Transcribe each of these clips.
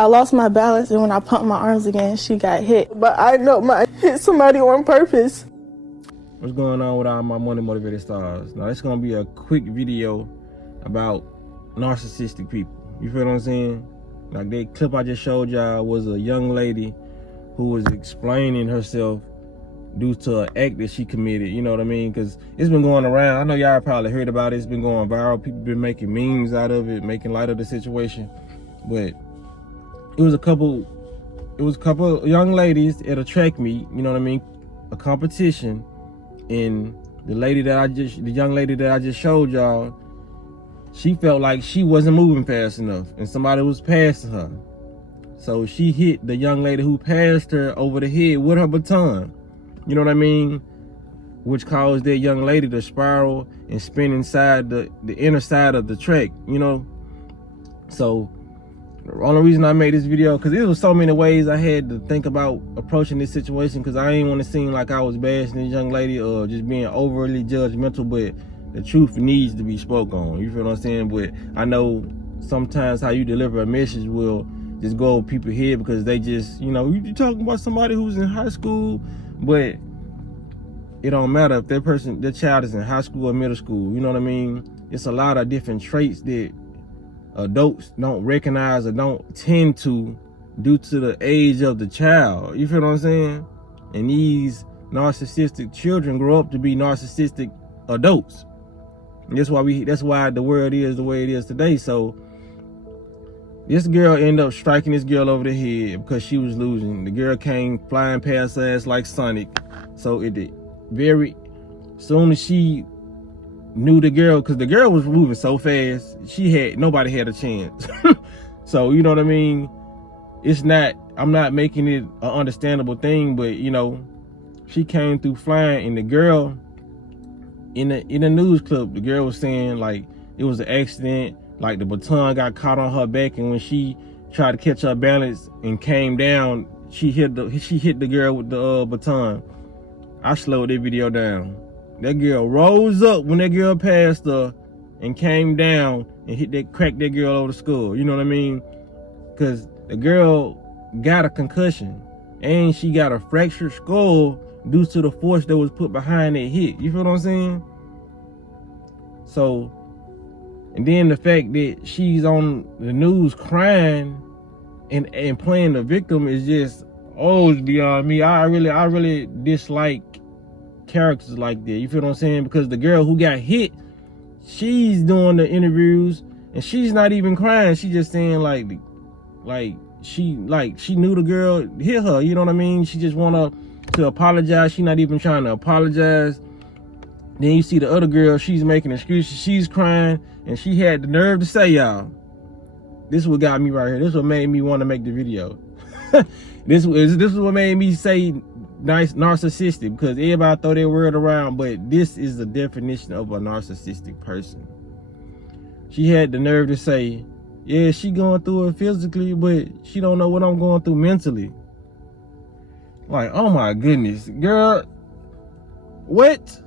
I lost my balance, and when I pumped my arms again, she got hit. But I know I hit somebody on purpose. What's going on with all my money motivated stars? Now, it's gonna be a quick video about narcissistic people. You feel what I'm saying? Like that clip I just showed y'all was a young lady who was explaining herself due to an act that she committed. You know what I mean? Because it's been going around. I know y'all probably heard about it. It's been going viral. People been making memes out of it, making light of the situation. But it was a couple young ladies at a track meet. You know what I mean? A competition. And the young lady that I just showed y'all, she felt like she wasn't moving fast enough and somebody was passing her. So she hit the young lady who passed her over the head with her baton. You know what I mean? Which caused that young lady to spiral and spin inside the inner side of the track, you know? So the only reason I made this video, because there was so many ways I had to think about approaching this situation, because I didn't want to seem like I was bashing this young lady or just being overly judgmental, but the truth needs to be spoke on. You feel what I'm saying? But I know sometimes how you deliver a message will just go over people's head, because they just, you know, you're talking about somebody who's in high school, but it don't matter if that child is in high school or middle school. You know what I mean? It's a lot of different traits that adults don't recognize or don't tend to due to the age of the child. You feel what I'm saying? And these narcissistic children grow up to be narcissistic adults. And that's why the world is the way it is today. So this girl ended up striking this girl over the head because she was losing. The girl came flying past her ass like Sonic. So soon as she knew the girl, because the girl was moving so fast, nobody had a chance. So, you know what I mean? I'm not making it an understandable thing, but you know, she came through flying, and the girl in the news clip, the girl was saying like it was an accident, like the baton got caught on her back, and when she tried to catch her balance and came down, she hit the girl with the baton. I slowed that video down. That girl rose up when that girl passed her and came down and cracked that girl over the skull. You know what I mean? Because the girl got a concussion and she got a fractured skull due to the force that was put behind that hit. You feel what I'm saying? So, and then the fact that she's on the news crying and playing the victim is just, it's beyond me. I really dislike characters like that. You feel what I'm saying? Because the girl who got hit, she's doing the interviews and she's not even crying. She just saying like she knew the girl hit her. You know what I mean? She just want to apologize. She's not even trying to apologize. Then you see the other girl, she's making excuses. She's crying, and she had the nerve to say, y'all, this is what got me right here. This is what made me want to make the video. This is what made me say narcissistic, because everybody throw their word around, but this is the definition of a narcissistic person. She had the nerve to say, yeah, she going through it physically, but she don't know what I'm going through mentally. Like, oh my goodness, girl, what?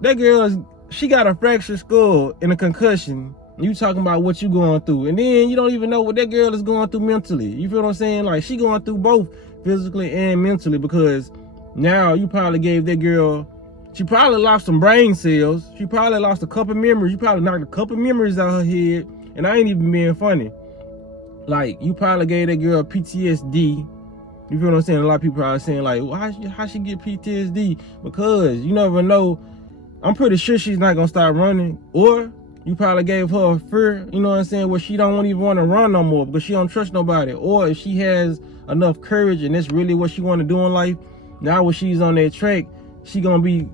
That girl, she got a fractured skull and a concussion. You talking about what you going through, and then you don't even know what that girl is going through mentally. You feel what I'm saying? Like, she going through both physically and mentally, because now you probably gave that girl, she probably lost some brain cells. She probably lost a couple memories. You probably knocked a couple memories out her head, and I ain't even being funny. Like, you probably gave that girl PTSD. You feel what I'm saying? A lot of people are saying like, well, how she get PTSD? Because you never know. I'm pretty sure she's not gonna start running, or you probably gave her a fear, you know what I'm saying, where she don't even want to run no more because she don't trust nobody. Or if she has enough courage and that's really what she want to do in life, now when she's on that track, she probably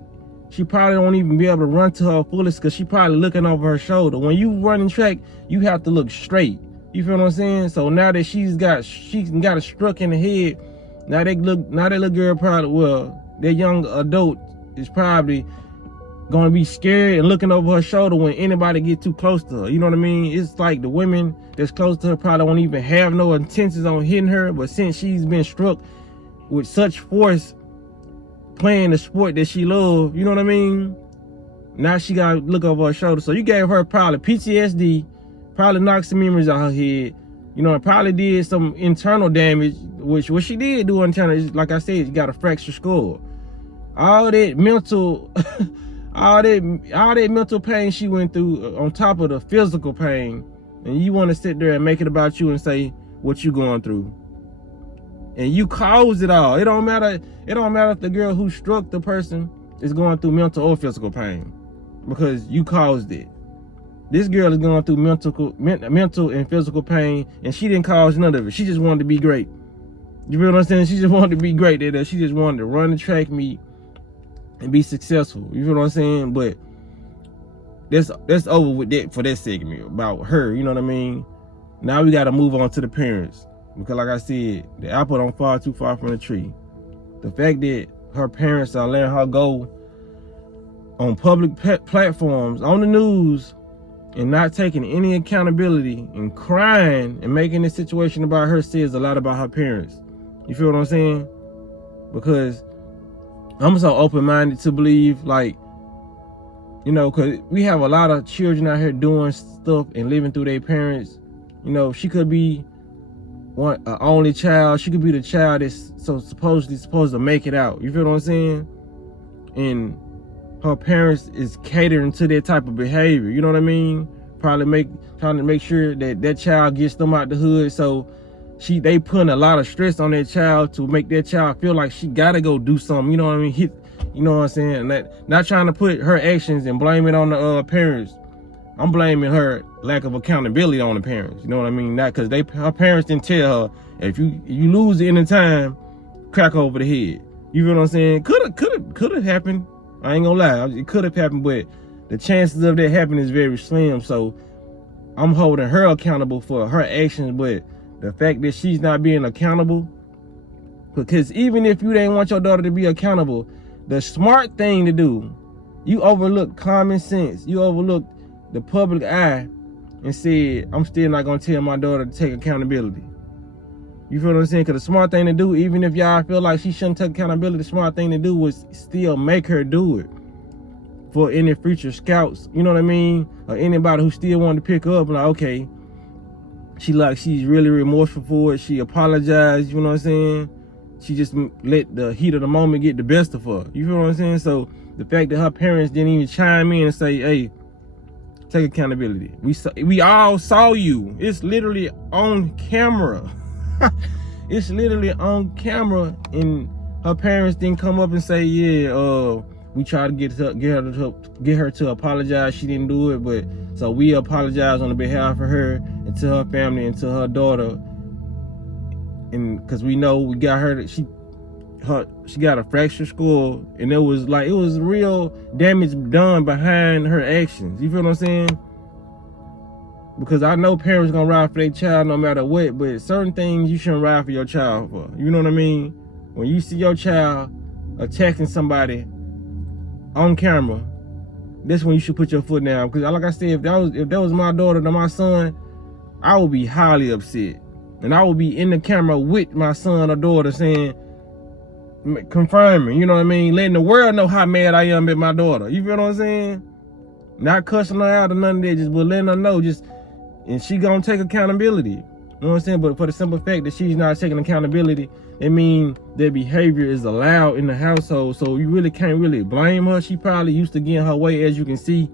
don't even be able to run to her fullest, because she probably looking over her shoulder. When you running track, you have to look straight. You feel what I'm saying? So now that she's got a struck in the head, now that little girl probably, well, that young adult is probably gonna be scared and looking over her shoulder when anybody get too close to her. You know what I mean? It's like the women that's close to her probably won't even have no intentions on hitting her, but since she's been struck with such force playing the sport that she loves, you know what I mean? Now she gotta look over her shoulder. So you gave her probably PTSD, probably knocked some memories out her head, You know, it probably did some internal damage, which what she did do internal, like I said, you got a fractured skull. All that mental, all that mental pain she went through on top of the physical pain, and you want to sit there and make it about you and say what you going through. And you caused it all. It don't matter if the girl who struck the person is going through mental or physical pain, because you caused it. This girl is going through mental and physical pain, and she didn't cause none of it. She just wanted to be great. You feel what I'm saying? She just wanted to be great. She just wanted to run the track meet and be successful. You feel what I'm saying? But that's over with that for that segment about her. You know what I mean? Now we got to move on to the parents, because like I said, the apple don't fall too far from the tree. The fact that her parents are letting her go on public platforms, on the news, and not taking any accountability and crying and making this situation about her says a lot about her parents. You feel what I'm saying? Because I'm so open-minded to believe, like, you know, because we have a lot of children out here doing stuff and living through their parents. You know, she could be an only child. She could be the child that's supposed to make it out. You feel what I'm saying? And her parents is catering to that type of behavior. You know what I mean? Probably trying to make sure that child gets them out the hood. So they putting a lot of stress on that child to make that child feel like she gotta go do something. You know what I mean? You know what I'm saying? And not trying to put her actions and blame it on the parents. I'm blaming her lack of accountability on the parents. You know what I mean? Not because her parents didn't tell her, if you lose it any time, crack over the head. You feel what I'm saying? Could have happened. I ain't gonna lie, it could have happened, but the chances of that happening is very slim. So I'm holding her accountable for her actions, but the fact that she's not being accountable, because even if you didn't want your daughter to be accountable, the smart thing to do, you overlook common sense, you overlook the public eye, and said, I'm still not gonna tell my daughter to take accountability. You feel what I'm saying? Because the smart thing to do, even if y'all feel like she shouldn't take accountability, the smart thing to do was still make her do it for any future scouts. You know what I mean? Or anybody who still wanted to pick her up, like, okay, she's really remorseful for it. She apologized. You know what I'm saying? She just let the heat of the moment get the best of her. You feel what I'm saying? So the fact that her parents didn't even chime in and say, hey, take accountability. We all saw you. It's literally on camera. It's literally on camera, and her parents didn't come up and say, yeah, we tried to get her to apologize. She didn't do it, but so we apologize on the behalf of her and to her family and to her daughter, and because we know we got her, she got a fractured skull, and it was real damage done behind her actions. You feel what I'm saying? Because I know parents gonna ride for their child no matter what, but certain things you shouldn't ride for your child for. You know what I mean? When you see your child attacking somebody on camera, that's when you should put your foot down. Because like I said, if that was my daughter or my son, I would be highly upset. And I would be in the camera with my son or daughter saying, confirming, you know what I mean? Letting the world know how mad I am at my daughter. You feel what I'm saying? Not cussing her out or none of that, just letting her know, and she gonna take accountability. You know what I'm saying? But for the simple fact that she's not taking accountability, it means their behavior is allowed in the household. So you really can't really blame her. She probably used to getting her way, as you can see.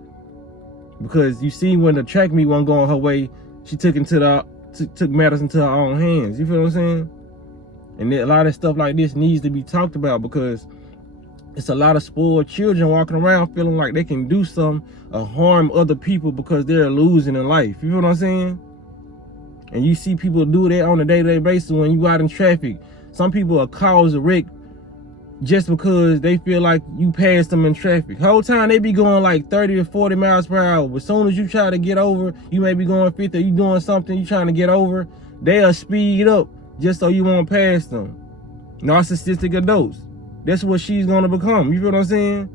Because you see when the track meet wasn't going her way, she took matters into her own hands. You feel what I'm saying? And a lot of stuff like this needs to be talked about, because it's a lot of spoiled children walking around feeling like they can do something or harm other people because they're losing in life. You feel what I'm saying? And you see people do that on a day-to-day basis when you out in traffic. Some people will cause a wreck just because they feel like you passed them in traffic. Whole time they be going like 30 or 40 miles per hour. But as soon as you try to get over, you may be going 50, you doing something, you trying to get over, they'll speed up just so you won't pass them. Narcissistic adults. That's what she's gonna become. You feel what I'm saying?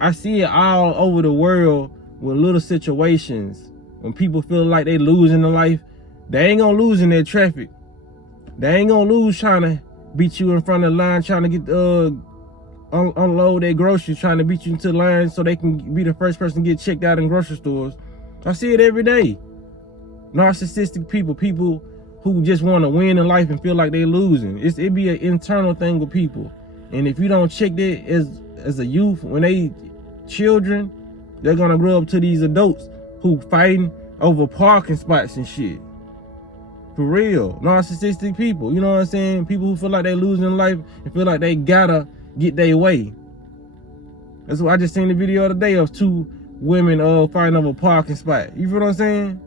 I see it all over the world with little situations. When people feel like they losing in life, they ain't gonna lose in their traffic. They ain't gonna lose trying to beat you in front of the line, trying to get unload their groceries, trying to beat you into the line so they can be the first person to get checked out in grocery stores. I see it every day. Narcissistic people, people who just want to win in life and feel like they're losing. It be an internal thing with people. And if you don't check that as a youth, when they children, they're gonna grow up to these adults who fighting over parking spots and shit. For real. Narcissistic people, you know what I'm saying? People who feel like they're losing in life and feel like they gotta get their way. That's what I just seen the video the other day of 2 women fighting over a parking spot. You feel what I'm saying?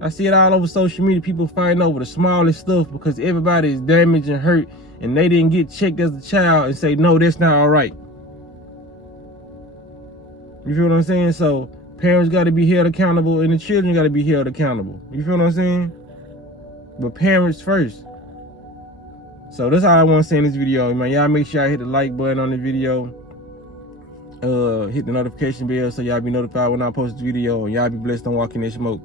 I see it all over social media, people fighting over the smallest stuff because everybody is damaged and hurt and they didn't get checked as a child and say, no, that's not all right. You feel what I'm saying? So parents got to be held accountable and the children got to be held accountable. You feel what I'm saying? But parents first. So that's all I want to say in this video, man. Y'all make sure y'all hit the like button on the video. Hit the notification bell so y'all be notified when I post this video. And y'all be blessed on walking that smoke.